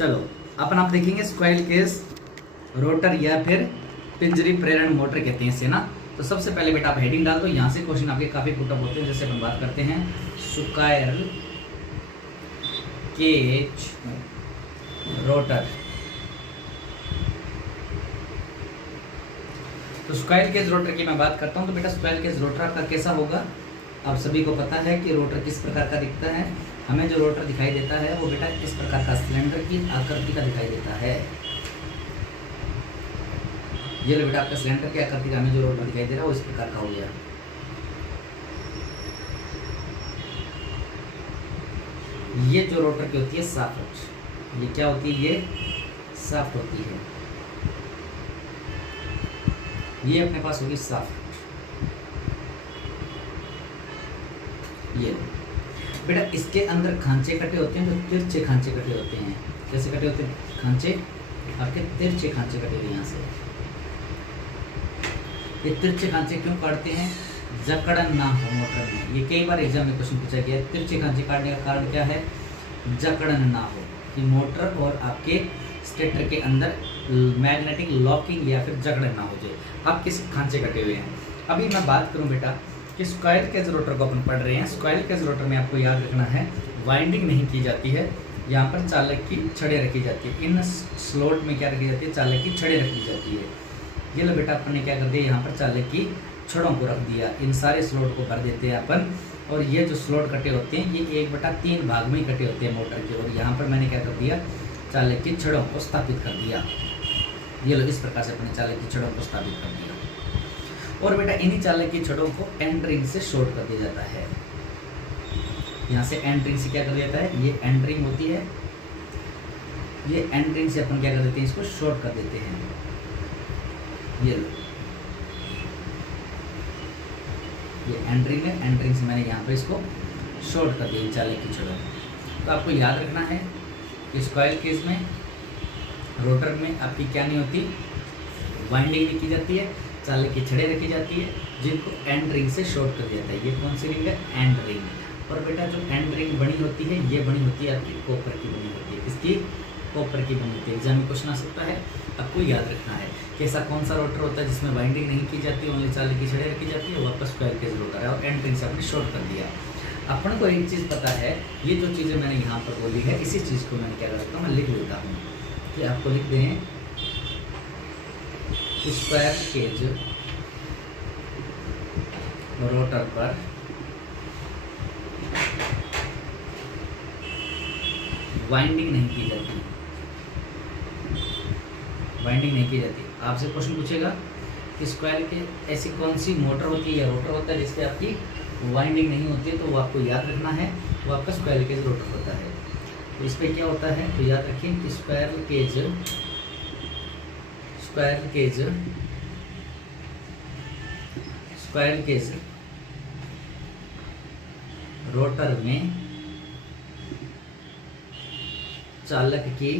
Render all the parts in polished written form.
चलो अपन आप देखेंगे स्क्वायर केज रोटर या फिर पिंजरी प्रेरण मोटर कहते हैं इसे ना। तो सबसे पहले बेटा आप हेडिंग डाल दो, यहाँ से क्वेश्चन आपके काफी पुटअप होते हैं। जैसे अपन बात करते हैं स्क्वायर केज रोटर। तो स्क्वायर केज रोटर की मैं बात करता हूँ तो बेटा स्क्वायर केज रोटर आपका कैसा होगा, आप सभी को पता है कि रोटर किस प्रकार का दिखता है। हमें जो रोटर दिखाई देता है वो बेटा इस प्रकार का सिलेंडर की आकृति का दिखाई देता है। ये लो बेटा आपका सिलेंडर की आकृति का हमें जो रोटर दिखाई दे रहा है वो इस प्रकार का हो गया। ये जो रोटर की होती है शाफ्ट, ये क्या होती है, ये शाफ्ट होती है। ये अपने पास होगी शाफ्ट। ये बेटा इसके अंदर खांचे कटे होते हैं, जो तिरछे खांचे कटे होते हैं। कैसे कटे होते हैं खांचे, आपके तिरछे खांचे कटे हुए यहाँ से। ये तिरछे खांचे क्यों काटते हैं, जकड़न ना हो मोटर में। ये कई बार एग्जाम में क्वेश्चन पूछा गया है। तिरछे खांचे काटने का कारण क्या है, जकड़न ना हो, कि मोटर और आपके स्टेटर के अंदर मैग्नेटिक लॉकिंग या फिर जकड़न ना हो जाए। अब किस खांचे कटे हुए हैं। अभी मैं बात करूं बेटा कि स्क्वायर केज रोटर को अपन पढ़ रहे हैं। स्क्वायर केज रोटर में आपको याद रखना है वाइंडिंग नहीं की जाती है, यहाँ पर चालक की छड़ें रखी जाती है। इन स्लॉट में क्या रखी जाती है, चालक की छड़ें रखी जाती है। ये लो बेटा अपन ने क्या कर दिया, यहाँ पर चालक की छड़ों को रख दिया। इन सारे स्लॉट को भर देते हैं अपन। और ये जो स्लॉट कटे होते हैं ये 1/3 भाग में ही कटे होते हैं मोटर के। और यहाँ पर मैंने क्या कर दिया, चालक की छड़ों को स्थापित कर दिया। ये लो इस प्रकार से अपने चालक की छड़ों को स्थापित कर दिया। और बेटा इन्हीं चालक की छड़ों को एंड रिंग से शॉर्ट कर दिया जाता है। यहाँ से एंड रिंग से क्या कर दिया जाता है, ये एंड रिंग होती है, ये एंड रिंग से अपन क्या कर देते हैं, इसको शॉर्ट कर देते हैं। ये लो ये एंड रिंग है, एंड रिंग से मैंने यहाँ पे इसको शॉर्ट कर दिया चालक की छड़ों। तो आपको याद रखना है कि स्क्वायर केज में रोटर में आपकी क्या नहीं होती, वाइंडिंग नहीं की जाती है, चालक की छड़ें रखी जाती है जिनको एंड रिंग से शॉर्ट कर दिया जाता है। ये कौन सी रिंग है, एंड रिंग। और बेटा जो एंड रिंग बनी होती है ये बनी होती है आपकी कॉपर की बनी होती है। किसकी, कॉपर की बनी होती है। एग्जाम में क्वेश्चन आ सकता है, आपको याद रखना है कि ऐसा कौन सा रोटर होता है जिसमें वाइंडिंग नहीं की जाती, ओनली चालक की छड़ें रखी जाती है, वापस स्क्वायर केज रोटर है। और एंड रिंग से आपने शॉर्ट कर दिया। अपन को एक चीज़ पता है, ये जो चीज़ें मैंने यहाँ पर बोली है इसी चीज़ को मैंने क्या करता हूँ, मैं लिख लेता हूँ कि आपको लिख दें स्क्वायर केज रोटर पर वाइंडिंग नहीं की जाती, वाइंडिंग नहीं की जाती। आपसे क्वेश्चन पूछेगा कि स्क्वायर के ऐसी कौन सी मोटर होती है या रोटर होता है जिसपे आपकी वाइंडिंग नहीं होती है, तो वो आपको याद रखना है, वो आपका स्क्वायर केज रोटर होता है। तो इस पर क्या होता है, तो याद रखिए कि स्क्वायर केज रोटर में चालक की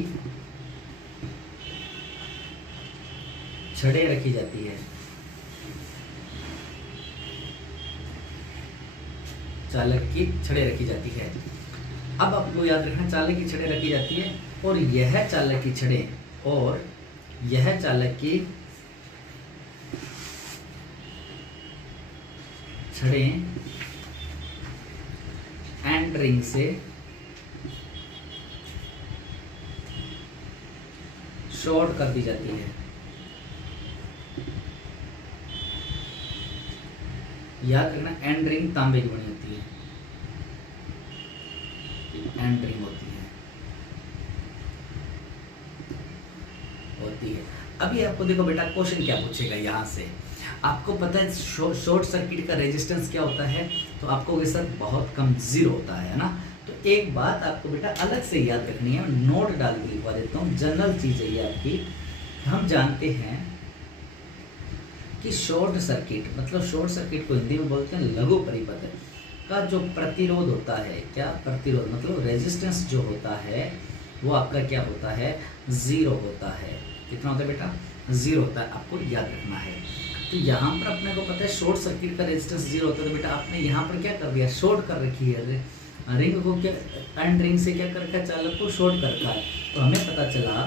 छड़ें रखी जाती है, चालक की छड़ें रखी जाती है। अब आपको याद रखना चालक की छड़ें रखी जाती है और यह चालक की छड़ें और यह चालक की छड़ें एंड रिंग से शॉर्ट कर दी जाती है। याद रखना एंड रिंग तांबे की बनी होती है, एंड रिंग होती है। अभी आपको देखो बेटा क्वेश्चन क्या पूछेगा, यहाँ से आपको पता है शॉर्ट सर्किट का रेजिस्टेंस क्या होता है, तो आपको ये सर बहुत कम, 0 होता है ना। तो एक बात आपको बेटा अलग से याद रखनी है, नोट डाल के लिखवा देता हूँ, जनरल चीज़ है ये आपकी। हम जानते हैं कि शॉर्ट सर्किट मतलब, शॉर्ट सर्किट को हिंदी में बोलते हैं लघु परिपथ का जो प्रतिरोध होता है, क्या प्रतिरोध मतलब रेजिस्टेंस जो होता है वो आपका क्या होता है, 0 होता है। कितना होता है बेटा, 0 होता है, आपको याद रखना है। तो यहाँ पर अपने को पता है शॉर्ट सर्किट का रेजिस्टेंस 0 होता है, तो बेटा आपने यहाँ पर क्या कर दिया, शॉर्ट कर रखी है रिंग को क्या, एंड रिंग से क्या कर रखा है, चालक को शॉर्ट कर रखा है। तो हमें पता चला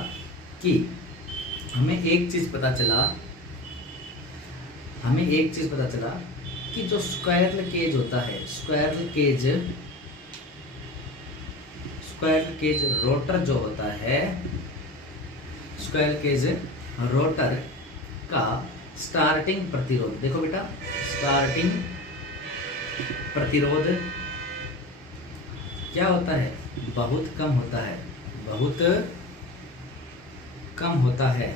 कि हमें एक चीज पता चला कि जो स्क्वायरल केज होता है, स्क्वायरल केज रोटर जो होता है, स्क्वायरल केज रोटर का स्टार्टिंग प्रतिरोध, देखो बेटा, स्टार्टिंग प्रतिरोध क्या होता है, बहुत कम होता है।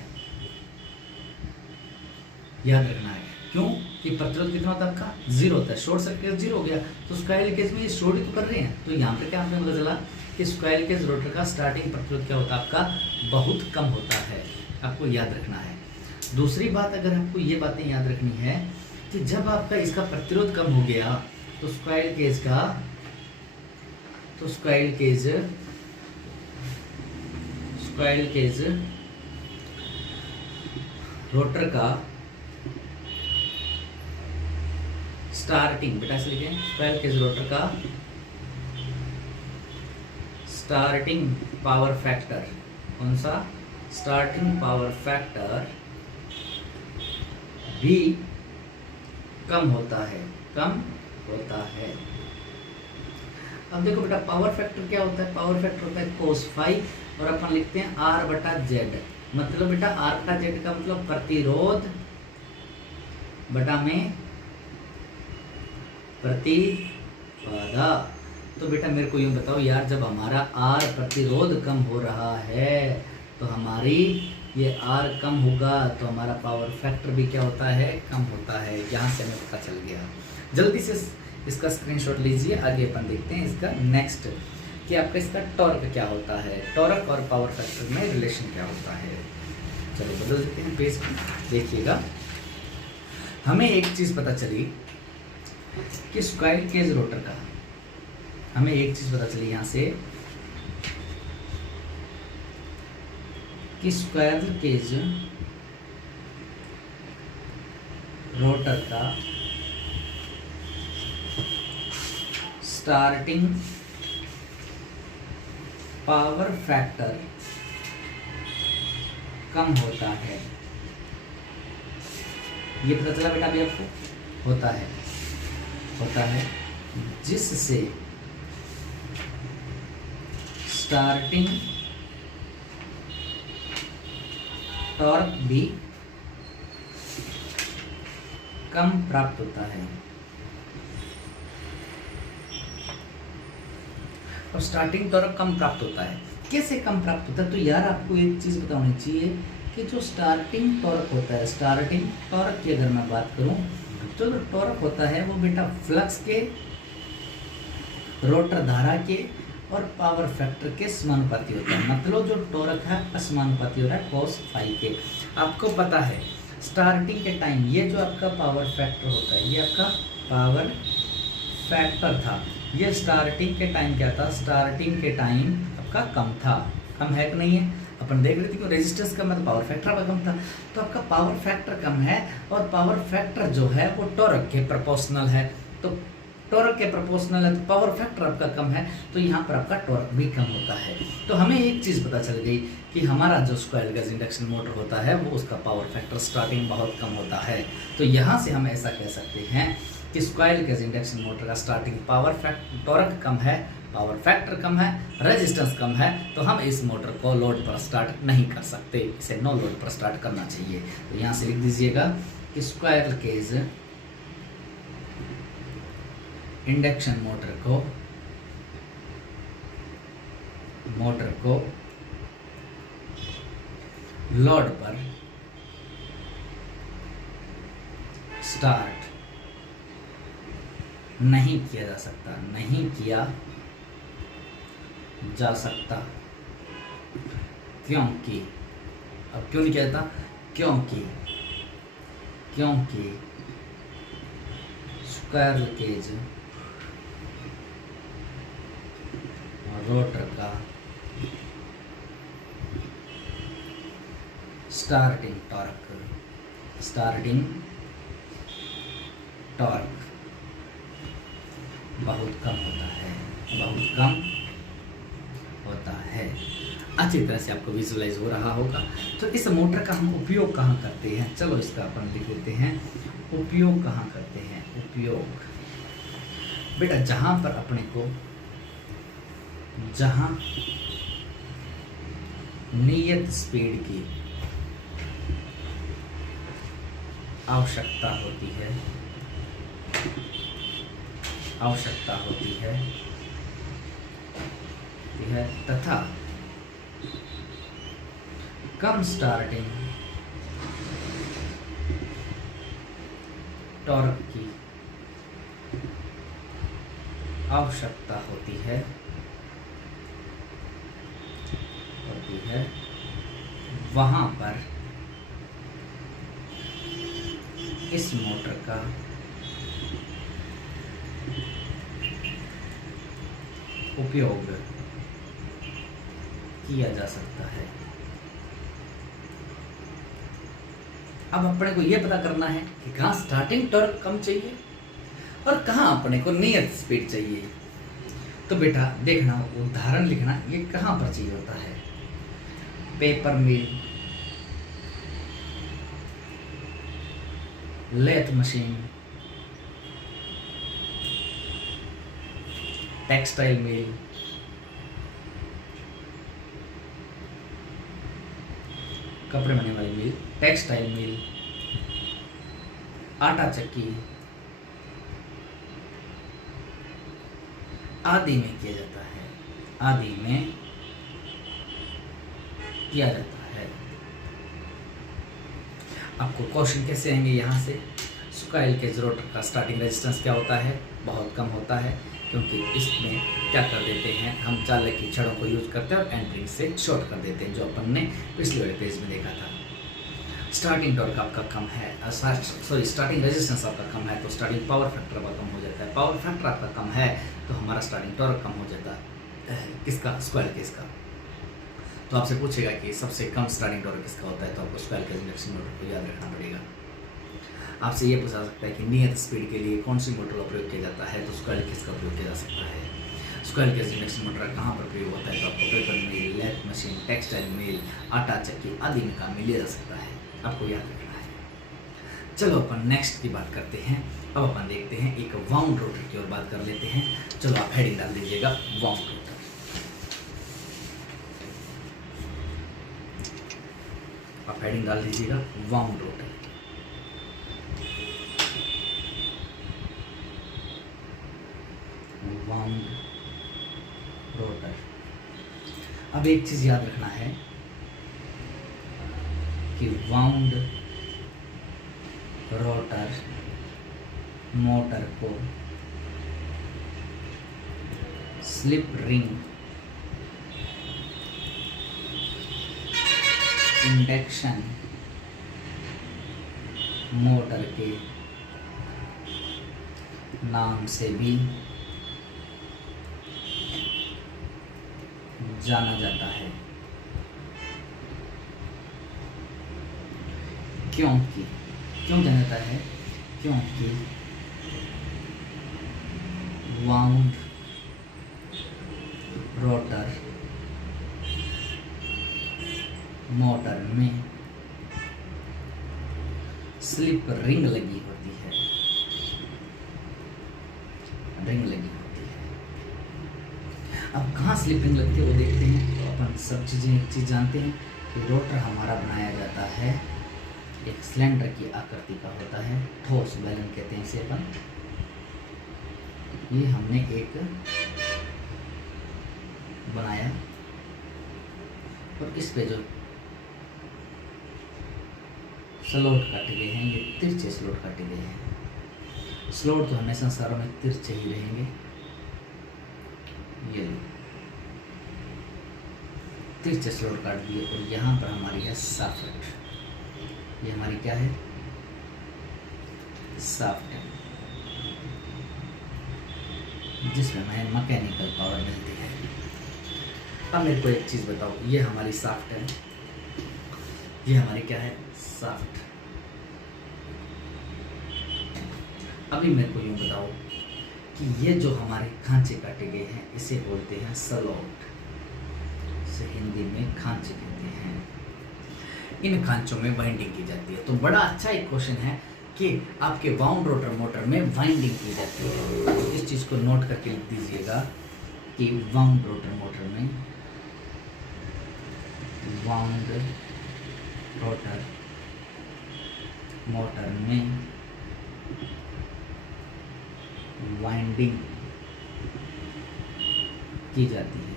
याद रखना है, क्यों कि प्रतिरोध कितना होता है आपका, 0 होता है। शॉर्ट सर्किट 0 हो गया, तो स्क्वायरल केज में ये शॉर्ट ही तो कर रहे हैं। तो यहाँ पे क्या हमें पता चला कि स्क्वायरल केज रोटर का स्टार्टिंग प्रतिरोध क्या होता है आपका, बहुत कम होता है। आपको याद रखना है। दूसरी बात, अगर आपको ये बातें याद रखनी है कि जब आपका इसका प्रतिरोध कम हो गया तो स्क्वायरल केज रोटर का स्टार्टिंग, बेटा ऐसे लिखें, स्क्वायरल केज रोटर का स्टार्टिंग पावर फैक्टर, कौन सा, स्टार्टिंग पावर फैक्टर भी कम होता है। अब देखो बेटा, पावर फैक्टर क्या होता है, पावर फैक्टर होता है cos फाई, और अपन लिखते हैं R/Z। मतलब बेटा R/Z का मतलब प्रतिरोध बटा में प्रतिबाधा। तो बेटा मेरे को यूं बताओ यार, जब हमारा R प्रतिरोध कम हो रहा है तो हमारी ये R कम होगा तो हमारा पावर फैक्टर भी क्या होता है, कम होता है। यहाँ से हमें पता चल गया। जल्दी से इसका स्क्रीनशॉट लीजिए। आगे अपन देखते हैं इसका नेक्स्ट कि आपका इसका टॉर्क क्या होता है, टॉर्क और पावर फैक्टर में रिलेशन क्या होता है। चलो बदल देते हैं पेज को, देखिएगा। हमें एक चीज पता चली कि स्क्वायरल केज रोटर का, हमें एक चीज पता चली यहाँ से कि स्क्वायरल केज रोटर का स्टार्टिंग पावर फैक्टर कम होता है। ये पता चला बेटा अभी आपको, होता है जिससे स्टार्टिंग टॉर्क भी कम प्राप्त होता है। और स्टार्टिंग टॉर्क कम प्राप्त होता है, कैसे कम प्राप्त होता है? तो यार आपको एक चीज पता होनी चाहिए कि जो स्टार्टिंग टॉर्क होता है, स्टार्टिंग टॉर्क की अगर मैं बात करूं तो जो टॉर्क होता है वो बेटा फ्लक्स के, रोटर धारा के और पावर फैक्टर के समानुपाती होता है। मतलब जो टॉर्क है असमानुपाती हो रहा है cos फाई के। आपको पता है स्टार्टिंग के टाइम ये जो आपका पावर फैक्टर होता है, ये आपका पावर फैक्टर था, ये स्टार्टिंग के टाइम क्या था, स्टार्टिंग के टाइम आपका कम था। कम है कि नहीं है? अपन देख रहे थे कि रेजिस्टेंस कम है तो पावर फैक्टर आपका कम था। तो आपका पावर फैक्टर कम है और पावर फैक्टर जो है वो टॉर्क के प्रोपोर्शनल है। तो टॉर्क के प्रोपोर्शनल है तो पावर फैक्टर आपका कम है, तो यहाँ पर आपका टॉर्क भी कम होता है। तो हमें एक चीज़ पता चल गई कि हमारा जो स्क्वायरल केज इंडक्शन मोटर होता है वो उसका पावर फैक्टर स्टार्टिंग बहुत कम होता है। तो यहाँ से हम ऐसा कह सकते हैं कि स्क्वायरल केज इंडक्शन मोटर का स्टार्टिंग पावर फैक्टर टॉर्क कम है, पावर फैक्टर कम है, रेजिस्टेंस कम है, तो हम इस मोटर को लोड पर स्टार्ट नहीं कर सकते, इसे नो लोड पर स्टार्ट करना चाहिए। तो यहाँ से लिख दीजिएगा कि स्क्वायरल केज इंडक्शन मोटर को लोड पर स्टार्ट नहीं किया जा सकता, नहीं किया जा सकता। क्योंकि, अब क्यों नहीं किया जाता? क्योंकि स्क्वायरल केज रोटर का स्टार्टिंग टॉर्क बहुत कम होता है। बहुत कम होता है। अच्छी तरह से आपको विजुअलाइज हो रहा होगा। तो इस मोटर का हम उपयोग कहाँ करते हैं, चलो इसका अपन लिख लेते हैं। उपयोग कहाँ करते हैं, उपयोग बेटा जहाँ पर अपने को, जहाँ नियत स्पीड की आवश्यकता होती है, तथा कम स्टार्टिंग टॉर्क की आवश्यकता होती है, वहां पर इस मोटर का उपयोग किया जा सकता है। अब अपने को यह पता करना है कि कहाँ स्टार्टिंग टॉर्क कम चाहिए और कहाँ अपने को नियत स्पीड चाहिए। तो बेटा देखना, उदाहरण लिखना, ये कहाँ पर चाहिए होता है। पेपर मिल, लेथ मशीन, टेक्सटाइल मिल, कपड़े बनने वाली मिल, टेक्सटाइल मिल, आटा चक्की आदि में किया जाता है, आदि में किया जाता है। आपको क्वेश्चन कैसे आएंगे यहाँ से, स्क्वाइल केज रोटर का स्टार्टिंग रेजिस्टेंस क्या होता है, बहुत कम होता है, क्योंकि इसमें क्या कर देते हैं हम, चालक की छड़ों को यूज करते हैं और एंट्री से शॉर्ट कर देते हैं, जो अपन ने पिछले वाले पेज में देखा था। स्टार्टिंग टॉर्क आपका कम है, स्टार्टिंग रेजिस्टेंस आपका कम है, तो स्टार्टिंग पावर फैक्टर आपका कम हो जाता है। पावर फैक्टर आपका कम है तो हमारा स्टार्टिंग टॉर्क कम हो जाता है। किसका, स्क्वाइल केज का। तो आपसे पूछेगा कि सबसे कम स्टार्टिंग टॉर्क किसका होता है, तो आपको स्क्वाइल केज इंडक्शन मोटर को याद रखना पड़ेगा। आपसे ये पूछा सकता है कि नियत स्पीड के लिए कौन सी मोटर का प्रयोग किया जाता है, तो स्क्वाइल केज का प्रयोग किया जा सकता है। स्क्वाइल केज इंडक्शन मोटर कहाँ पर प्रयोग होता है, तो आपको पेपर मिल, लेथ मशीन, टेक्सटाइल मिल, आटा चक्की आदि में काम में लिया जा सकता है, आपको याद रखना है। चलो अपन नेक्स्ट की बात करते हैं। अब अपन देखते हैं एक वाउंड रोटर की ओर बात कर लेते हैं। चलो आप हेडिंग डाल दीजिएगा, वाउंड रोटर। आप हेडिंग डाल दीजिएगा, वाउंड रोटर। Wound rotor. अब एक चीज याद रखना है कि वाउंड रोटर मोटर को स्लिप रिंग इंडक्शन मोटर के नाम से भी जाना जाता है, क्यों जाना जाता है, क्योंकि वाउंड रोटर मोटर में स्लिप रिंग लगी होती है, रिंग लगी होती है। अब कहाँ स्लिप रिंग लगती है वो देखते हैं। तो अपन सब चीज़ें एक चीज़ जानते हैं कि रोटर हमारा बनाया जाता है एक सिलेंडर की आकृति का होता है, ठोस बैलन कहते हैं इसे अपन। ये हमने एक बनाया और इस पे जो स्लॉट काटे गए हैं, ये तिरछे स्लॉट काटे गए हैं। स्लॉट तो हमेशा संसारों में तिरछे ही रहेंगे। ये तिरछे स्लॉट काट दिए और यहाँ पर हमारी है साफ्ट। ये हमारी क्या है, साफ्ट है, जिसमें हमें मैकेनिकल पावर मिलती है। अब मेरे को एक चीज़ बताओ, ये हमारी साफ्ट है, ये हमारी क्या है, साफ्ट। अभी मेरे को यूँ बताओ कि ये जो हमारे खांचे काटे गए हैं इसे बोलते हैं सलॉट, इसे हिंदी में खांचे कहते हैं। इन खांचों में वाइंडिंग की जाती है। तो बड़ा अच्छा एक क्वेश्चन है कि आपके वाउंड रोटर मोटर में वाइंडिंग की जाती है। तो इस चीज़ को नोट करके लिख दीजिएगा कि वाउंड रोटर मोटर में, वाउंड रोटर मोटर में वाइंडिंग की जाती है,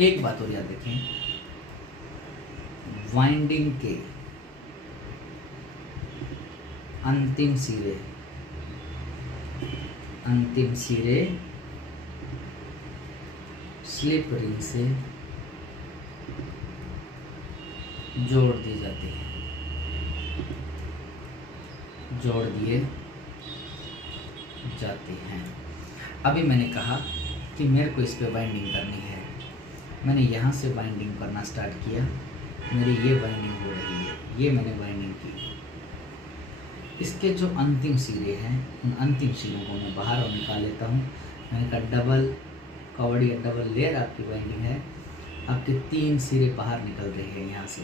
एक बात और याद रखें, वाइंडिंग के अंतिम सिरे स्लिप रिंग से जोड़ दिए जाते हैं, जोड़ दिए जाते हैं। अभी मैंने कहा कि मेरे को इस पे वाइंडिंग करनी है, मैंने यहाँ से वाइंडिंग करना स्टार्ट किया, मेरी ये वाइंडिंग हो रही है, ये मैंने वाइंडिंग की। इसके जो अंतिम सिरे हैं उन अंतिम सिरों को मैं बाहर और निकाल लेता हूँ। मैंने कहा डबल कवर्ड या डबल लेयर आपकी वाइंडिंग है, आपके 3 सिरे बाहर निकल रहे हैं यहाँ से,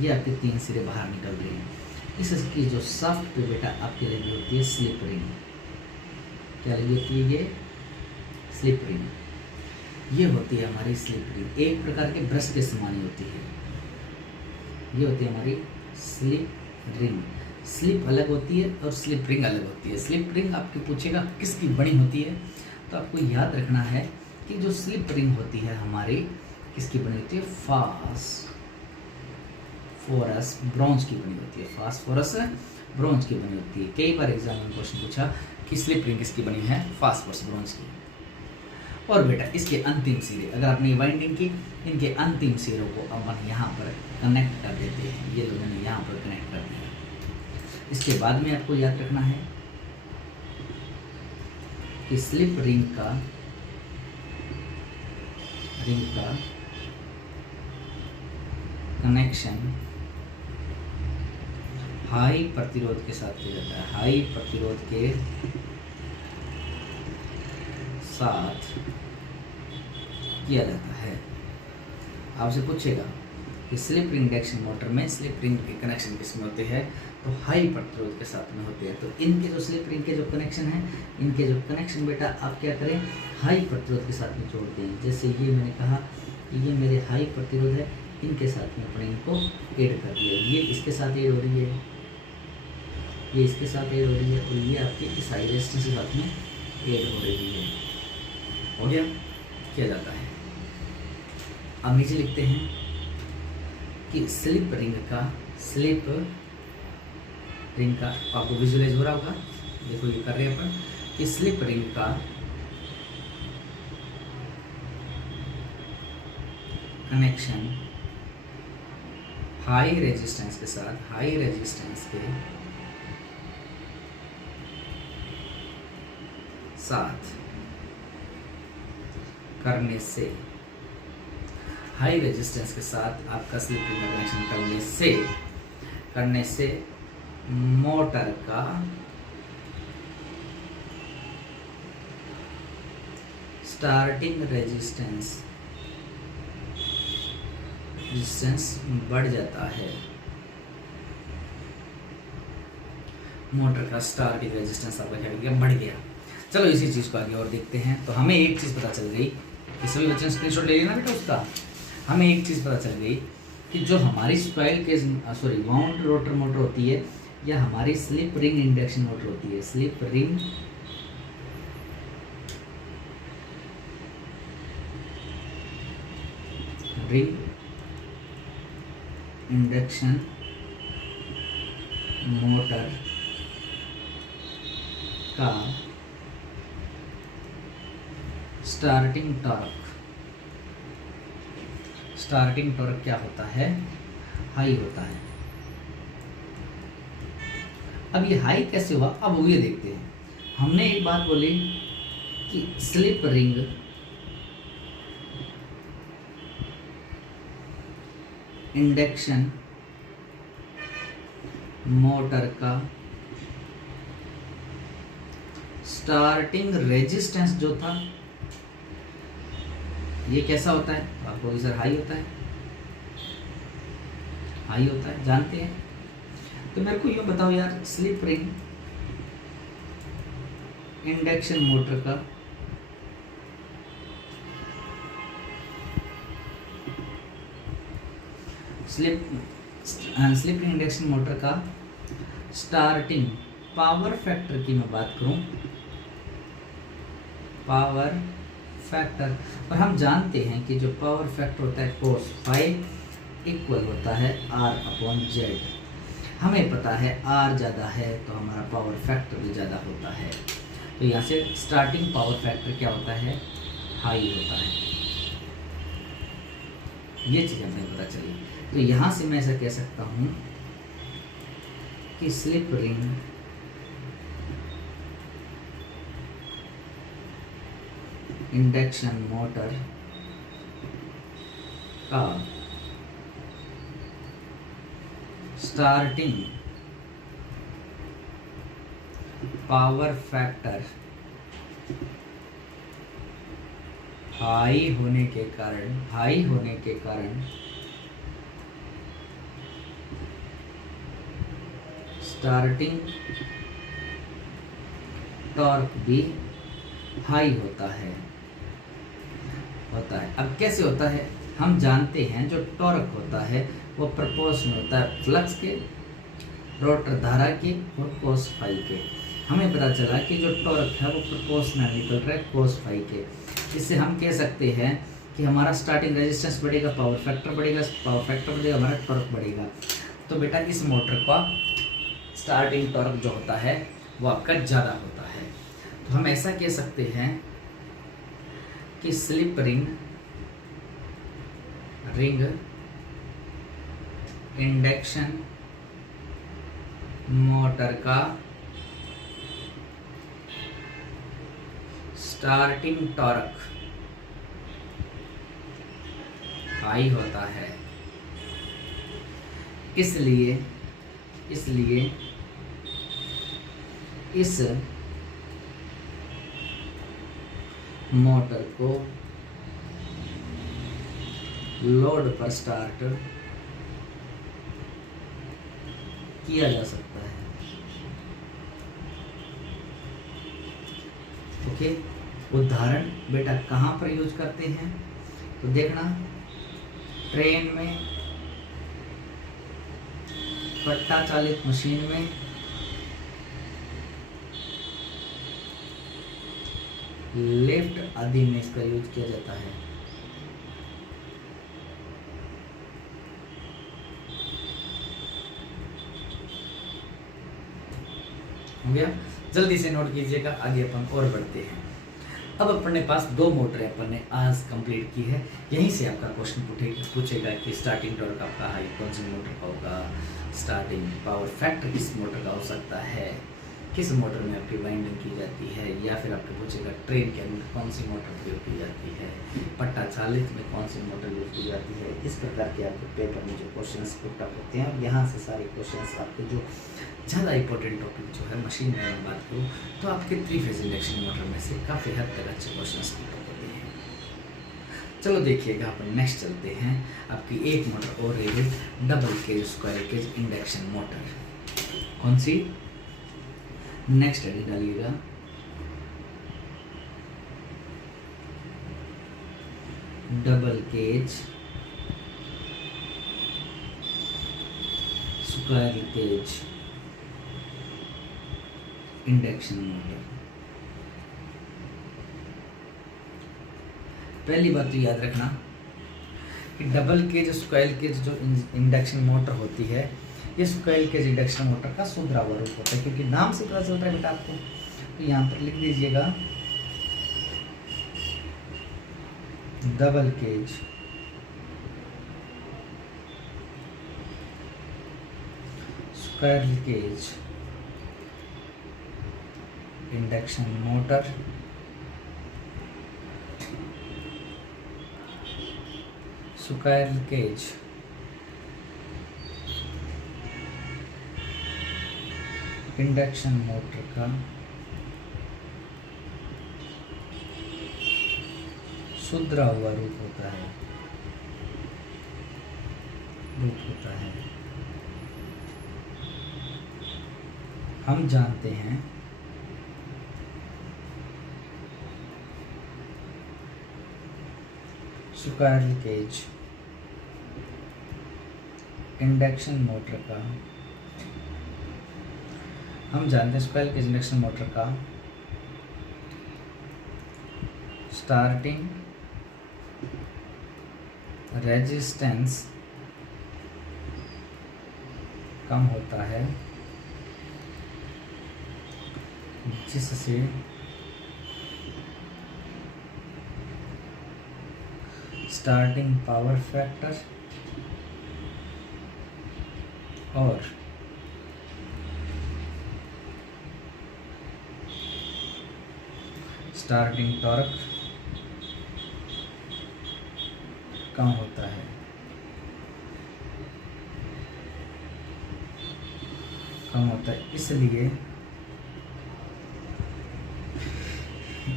ये आपके 3 सिरे बाहर निकल रहे हैं। इसकी जो शाफ्ट पे बेटा आपके लगी होती है स्लिप रिंग, क्या लगी होती है? ये स्लिप रिंग, ये होती है हमारी स्लिप रिंग, एक प्रकार के ब्रश के समान होती है। ये होती है हमारी स्लिप रिंग। स्लिप अलग होती है और स्लिप रिंग अलग होती है। स्लिप रिंग आपके पूछेगा किसकी बनी होती है, तो आपको याद रखना है कि जो स्लिप रिंग होती है हमारी किसकी बनी होती है? फास्फोरस ब्रॉन्ज की बनी होती है, फास्फोरस ब्रॉन्ज की बनी होती है। कई बार एग्जाम में क्वेश्चन पूछा कि स्लिप रिंग किसकी बनी है? फास्फोरस ब्रॉन्ज की। और बेटा इसके अंतिम सिरे, अगर आपने वाइंडिंग की, इनके अंतिम सिरों को अपन यहाँ पर कनेक्ट कर देते हैं, ये लोग मैंने यहाँ पर कनेक्ट कर दिया। इसके बाद में आपको याद रखना है कि स्लिप रिंग का कनेक्शन हाई प्रतिरोध के साथ किया जाता है, हाई प्रतिरोध के साथ किया जाता है। आपसे पूछेगा कि स्लिप रिंग इंडक्शन मोटर में स्लिप रिंग के कनेक्शन किसमें होते हैं? तो हाई प्रतिरोध के साथ में होते हैं। तो इनके जो स्लिप रिंग के जो कनेक्शन है, इनके जो कनेक्शन बेटा आप क्या करें? हाई प्रतिरोध के साथ में जोड़ दें। जैसे ये मैंने कहा कि ये मेरे हाई प्रतिरोध है, इनके साथ में अपने इनको ऐड कर दिया, ये इसके साथ ऐड हो रही है, ये इसके साथ ऐड हो रही है, और ये आपके इस हाई रेजिस्टेंस के साथ में ऐड हो रही है। हो गया? किया जाता है। अब नीचे लिखते हैं कि स्लिप रिंग का आपको विजुअलाइज हो रहा होगा, देखो ये कर रहे हैं अपन कि स्लिप रिंग का कनेक्शन हाई रेजिस्टेंस के साथ, हाई रेजिस्टेंस के साथ करने से, हाई रेजिस्टेंस के साथ आपका स्लिप रिंग का कनेक्शन करने से मोटर का स्टार्टिंग रेजिस्टेंस बढ़ जाता है। मोटर का स्टार्टिंग रेजिस्टेंस आपका क्या गया? बढ़ गया। चलो इसी चीज़ को आगे और देखते हैं। तो हमें एक चीज़ पता चल गई कि सभी बच्चों ने स्क्रीनशॉट ले लेना बेटा उसका। हमें एक चीज़ पता चल गई कि जो हमारी वाउंड रोटर मोटर होती है या हमारी स्लिप रिंग इंडक्शन मोटर होती है, स्लिप रिंग इंडक्शन मोटर का स्टार्टिंग टॉर्क क्या होता है? हाई होता है। अब ये हाई कैसे हुआ? अब वो ये देखते हैं। हमने एक बात बोली कि स्लिप रिंग इंडक्शन मोटर का स्टार्टिंग रेजिस्टेंस जो था ये कैसा होता है, आपको सर हाई होता है, हाई होता है, जानते हैं। तो मेरे को यूँ बताओ यार, स्लिप रिंग इंडक्शन मोटर का स्लिप रिंग इंडक्शन मोटर का स्टार्टिंग पावर फैक्टर की मैं बात करूं, पावर फैक्टर, और हम जानते हैं कि जो पावर फैक्टर होता है cos फाइव इक्वल होता है R/Z। हमें पता है R ज़्यादा है तो हमारा पावर फैक्टर भी ज़्यादा होता है। तो यहाँ से स्टार्टिंग पावर फैक्टर क्या होता है, हाई होता है। ये चीज़ हमें पता चली। तो यहाँ से मैं ऐसा कह सकता हूँ कि स्लिप रिंग इंडक्शन मोटर का स्टार्टिंग पावर फैक्टर हाई होने के कारण स्टार्टिंग टॉर्क भी हाई होता है। अब कैसे होता है, हम जानते हैं जो टॉर्क होता है वो प्रोपोर्शनल होता है फ्लक्स के, रोटर धारा के और cos फाई के। हमें पता चला कि जो टॉर्क है वो प्रोपोर्शनल निकल रहा है cos फाई के। इससे हम कह सकते हैं कि हमारा स्टार्टिंग रेजिस्टेंस बढ़ेगा, पावर फैक्टर बढ़ेगा, हमारा टॉर्क बढ़ेगा। तो बेटा इस मोटर का स्टार्टिंग टॉर्क जो होता है वो आपका ज़्यादा होता है। तो हम ऐसा कह सकते हैं कि स्लिप रिंग इंडक्शन मोटर का स्टार्टिंग टॉर्क हाई होता है। इसलिए इस मोटर को लोड पर स्टार्ट किया जा सकता है। ओके, उदाहरण बेटा कहाँ पर यूज करते हैं, तो देखना ट्रेन में, पट्टा चालित मशीन में, लिफ्ट आदि में इसका यूज किया जाता है। हो गया, जल्दी से नोट कीजिएगा, आगे अपन और बढ़ते हैं। अब अपने पास दो मोटर अपन ने आज कंप्लीट की है। यहीं से आपका क्वेश्चन पूछेगा कि स्टार्टिंग टॉर्क आपका हाई कौन सी मोटर का होगा, स्टार्टिंग पावर फैक्टर किस मोटर का हो सकता है, किस मोटर में आपकी वाइंडिंग की जाती है, या फिर आपको पूछेगा ट्रेन के अंदर कौन सी मोटर प्रयोग की जाती है, पट्टा चालित में कौन सी मोटर यूज की जाती है। इस प्रकार के आपके पेपर में जो क्वेश्चंस पुटअप होते हैं, और यहाँ से सारे क्वेश्चंस आपके जो ज़्यादा इंपॉर्टेंट टॉपिक जो है मशीन में मैं बात करूँ तो आपके 3 फेज इंडक्शन मोटर में से काफ़ी हद तक अच्छे क्वेश्चंस पुटअप होते हैं। चलो देखिएगा, अपन नेक्स्ट चलते हैं। आपकी एक मोटर और है double cage square cage induction motor. कौन सी? नेक्स्ट एडिट डालिएगा, double cage square cage induction motor. पहली बात तो याद रखना कि डबल केज स्क्वायर केज जो इंडक्शन मोटर होती है, ये स्क्वायर केज इंडक्शन मोटर का सुधरा हुआ रूप होता है, क्योंकि नाम से पता चल रहा है बेटा आपको। तो यहाँ पर लिख दीजिएगा double cage square cage induction motor square cage induction motor का सुधरा हुआ रूप होता है, हम जानते हैं स्क्वायरल केज इंडक्शन मोटर का, हम जानते हैं स्क्वायरल केज इंडक्शन मोटर का स्टार्टिंग रेजिस्टेंस कम होता है, जिससे स्टार्टिंग पावर फैक्टर और स्टार्टिंग टॉर्क कम होता है।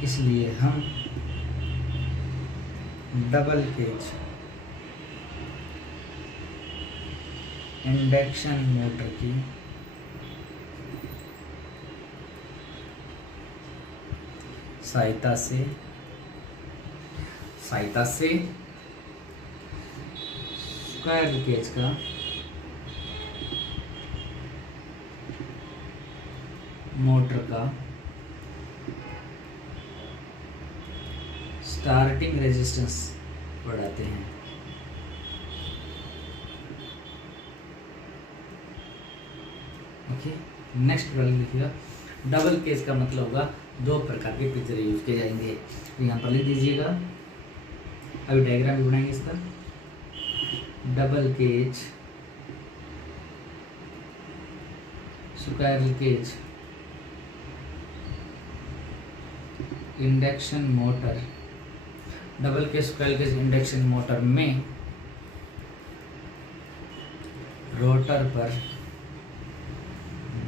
इसलिए हम डबल केज इंडक्शन मोटर की सहायता से स्क्वायरल केज का मोटर का स्टार्टिंग रेजिस्टेंस बढ़ाते हैं। ओके, नेक्स्ट वाला लिखिएगा। डबल केज का मतलब होगा दो प्रकार के पिंजरे यूज किए जाएंगे। तो यहाँ पर लिख दीजिएगा, अभी डायग्राम भी बनाएंगे इसका। Double cage squirrel cage induction motor, double cage squirrel cage induction motor में रोटर पर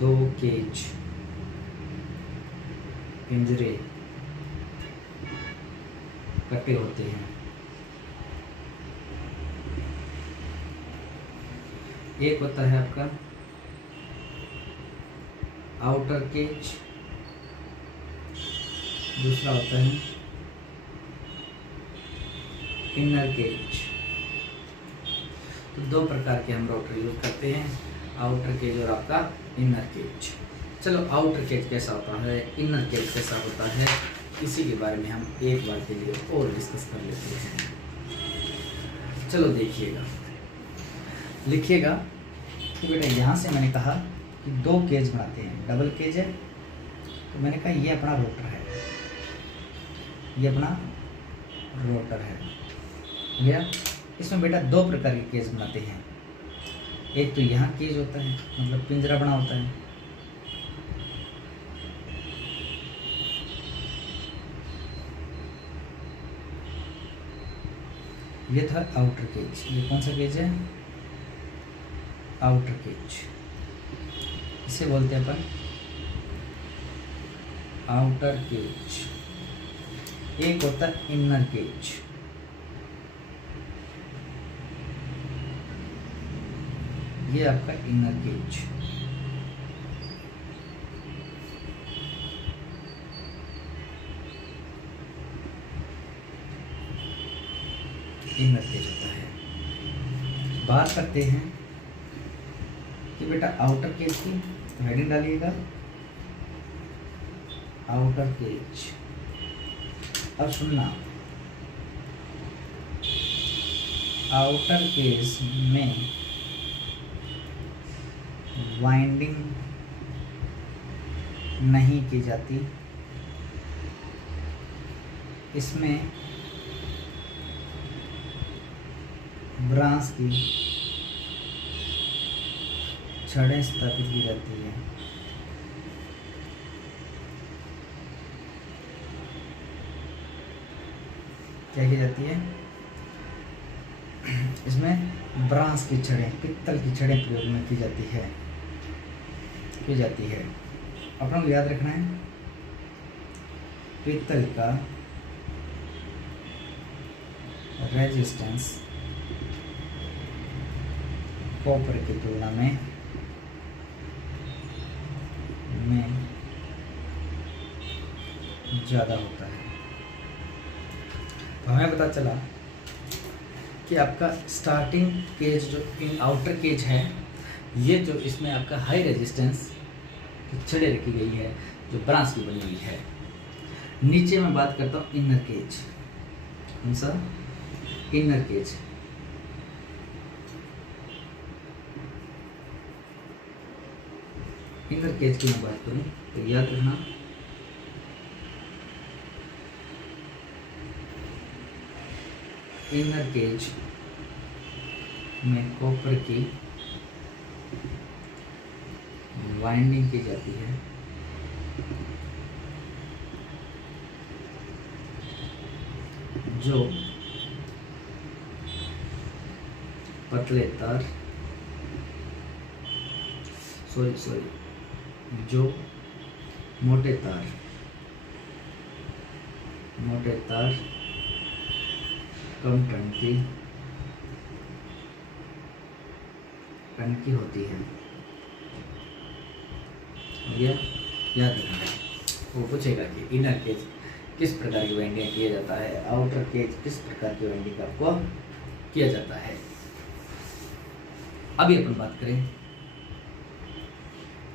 दो केज पिंजरे कटे होते हैं। एक होता है आपका आउटर केज, दूसरा होता है इनर केज। तो दो प्रकार के हम रोटर यूज करते हैं, आउटर केज और आपका इनर केज। चलो, आउटर केज कैसा होता है, इनर केज कैसा होता है, इसी के बारे में हम एक बार के लिए और डिस्कस कर लेते हैं। चलो देखिएगा, लिखिएगा कि बेटा यहाँ से मैंने कहा कि दो केज बनाते हैं, डबल केज है, तो मैंने कहा ये अपना रोटर है, ये अपना रोटर है भैया। इसमें बेटा दो प्रकार के केज बनाते हैं। एक तो यहाँ केज होता है, मतलब पिंजरा बना होता है, ये था आउटर केज। ये कौन सा केज है, आउटर केज, इसे बोलते हैं अपन आउटर केज। एक होता है इनर केज, ये आपका इनर केज। इनर केज होता है। बात करते हैं कि बेटा आउटर केज की, तो हेडिंग डालिएगा आउटर केज। अब सुनना, आउटर केज में वाइंडिंग नहीं की जाती, इसमें ब्रांच की छड़ें स्थापित की जाती है। क्या की जाती है, इसमें ब्रांच की छड़ें, पित्तल की छड़ें प्रयोग में की जाती है। अपना को याद रखना है, पीतल का रेजिस्टेंस कॉपर की तुलना में ज़्यादा होता है। तो हमें पता चला कि आपका स्टार्टिंग केज जो इन आउटर केज है, ये जो इसमें आपका हाई रेजिस्टेंस की छड़ें रखी गई है जो ब्रांस की बनी हुई है। नीचे मैं बात करता हूँ इनर केज। कौन सा? Inner cage. इनर केज की मैं बात करूँ तो याद रखना इनर केज में कॉपर की वाइंडिंग की जाती है जो पतले तार जो मोटे तार कम टंकी होती है। यह याद रखना है। वो पूछेगा कि इनर केज किस प्रकार की वाइंडिंग किया जाता है, आउटर केज किस प्रकार की वाइंडिंग आपको किया जाता है। अभी अपन बात करें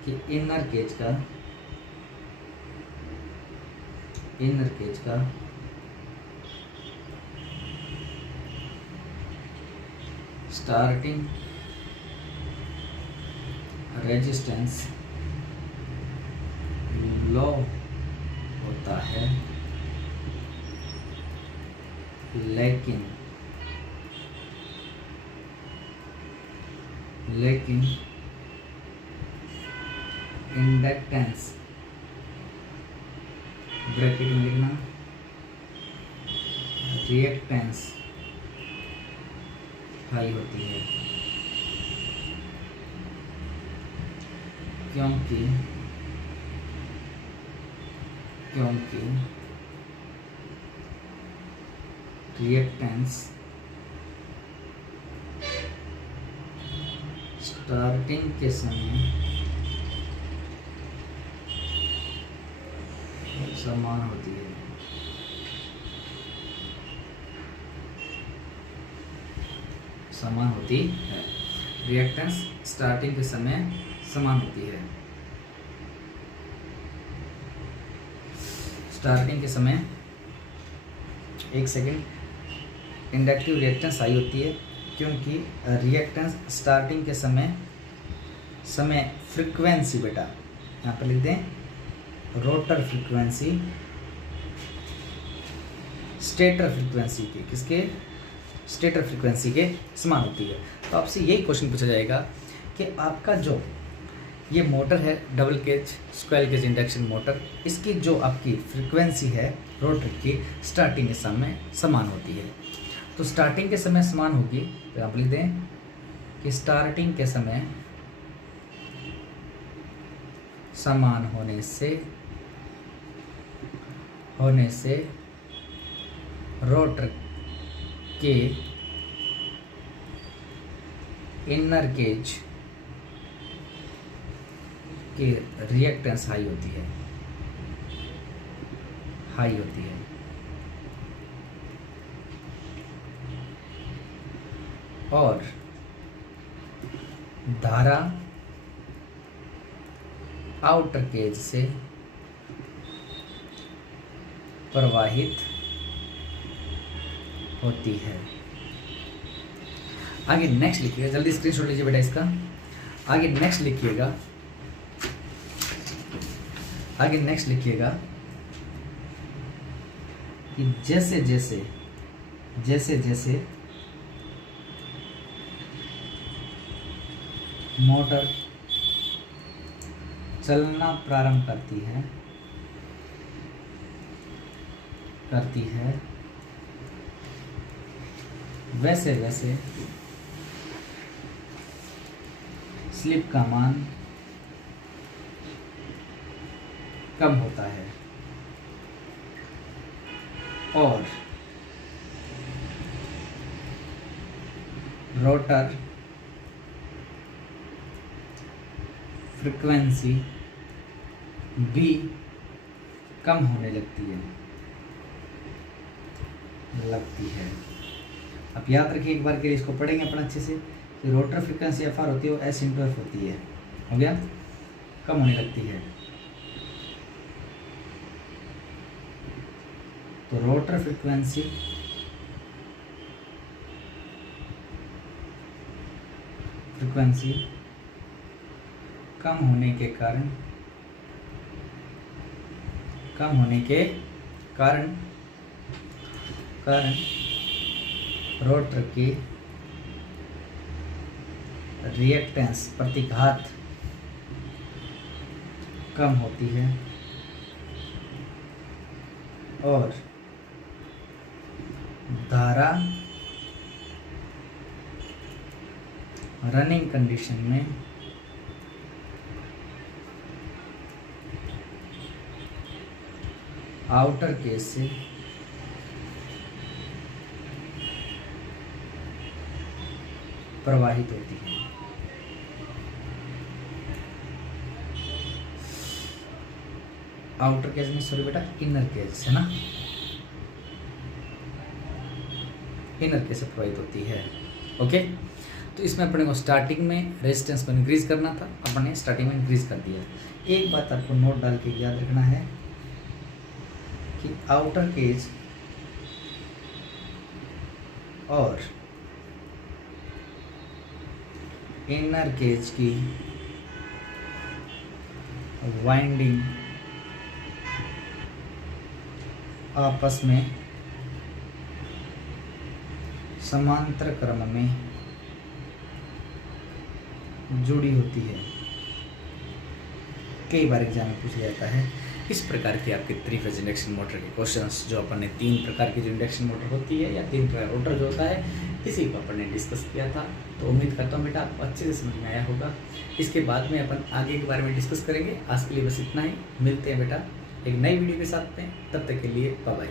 कि इनर केज का स्टार्टिंग रेजिस्टेंस लो होता है, लेकिन इंडक्टेंस ब्रैकेट में लिखना, रिएक्टेंस हाई होती है, क्योंकि रिएक्टेंस स्टार्टिंग के समय समान होती है। रिएक्टेंस स्टार्टिंग के समय समान होती है। स्टार्टिंग के समय, एक सेकेंड, इंडक्टिव रिएक्टेंस हाई होती है क्योंकि रिएक्टेंस स्टार्टिंग के समय फ्रीक्वेंसी, बेटा यहाँ पर लिख दें, रोटर फ्रीक्वेंसी स्टेटर फ्रीक्वेंसी के, किसके? स्टेटर फ्रीक्वेंसी के समान होती है। तो आपसे यही क्वेश्चन पूछा जाएगा कि आपका जो ये मोटर है double cage square cage induction motor, इसकी जो आपकी फ्रीक्वेंसी है रोटर की स्टार्टिंग के समय समान होती है। तो स्टार्टिंग के समय समान होगी तो आप लिख दें कि स्टार्टिंग के समय समान होने से रोटर के इनर केज के रिएक्टेंस हाई होती है। और धारा आउटर केज से प्रवाहित होती है। आगे नेक्स्ट लिखिएगा, जल्दी स्क्रीनशॉट लीजिए बेटा इसका। आगे नेक्स्ट लिखिएगा कि जैसे जैसे मोटर चलना प्रारंभ करती है वैसे स्लिप का मान कम होता है और रोटर फ्रीक्वेंसी भी कम होने लगती है। अब याद रखिए, एक बार के लिए इसको पढ़ेंगे अपन अच्छे से कि रोटर फ्रीक्वेंसी एफ आर होती है वो एस इंटू एफ होती है। हो गया, कम होने लगती है। तो रोटर फ्रीक्वेंसी कम होने के कारण रोटर की रिएक्टेंस प्रतिघात कम होती है और धारा रनिंग कंडीशन में आउटर केस से प्रवाहित होती है। आउटर केस में, सॉरी बेटा, इनर केस है ना, इनर केस से प्रवाहित होती है। ओके, तो इसमें अपने को स्टार्टिंग में रेजिस्टेंस को इंक्रीज करना था, अपने स्टार्टिंग में इंक्रीज कर दिया। एक बात आपको नोट डाल के याद रखना है कि आउटर केज और इनर केज की वाइंडिंग आपस में समांतर क्रम में जुड़ी होती है। कई बार एग्जाम में पूछा जाता है। इस प्रकार की आपके 3 फेज इंडक्शन मोटर के क्वेश्चंस, जो अपन ने 3 प्रकार की जो इंडक्शन मोटर होती है या 3 प्रकार रोटर जो होता है, इसी को अपन ने डिस्कस किया था। तो उम्मीद करता हूँ बेटा आपको अच्छे से समझ में आया होगा। इसके बाद में अपन आगे के बारे में डिस्कस करेंगे। आज के लिए बस इतना ही। मिलते हैं बेटा एक नई वीडियो के साथ में, तब तक के लिए बाय बाय।